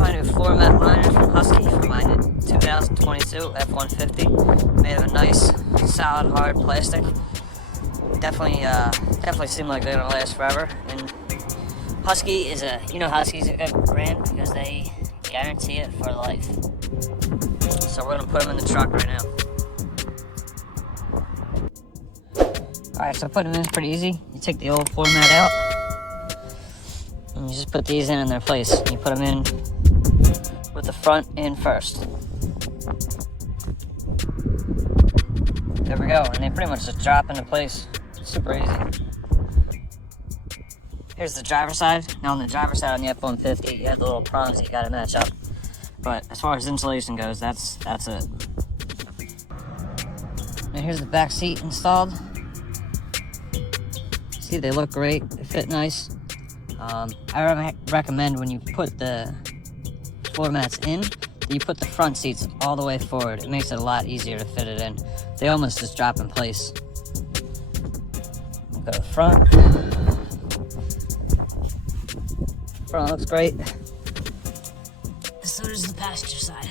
my new floor mat liner from Husky for my 2022 F-150. Made of a nice, solid, hard plastic. Definitely seem like they're gonna last forever. And Husky is Husky's a good brand because they guarantee it for life. So we're gonna put them in the truck right now. Alright, so putting them in is pretty easy. You take the old floor mat out, and you just put these in their place. You put them in with the front in first. There we go, and they pretty much just drop into place. Super easy. Here's the driver's side. Now on the driver's side on the F-150, you have the little prongs that you gotta match up. But as far as insulation goes, that's it. Now here's the back seat installed. See, they look great, they fit nice. I recommend when you put the floor mats in, that you put the front seats all the way forward. It makes it a lot easier to fit it in. They almost just drop in place. Go to the front. Front looks great. So does the passenger side.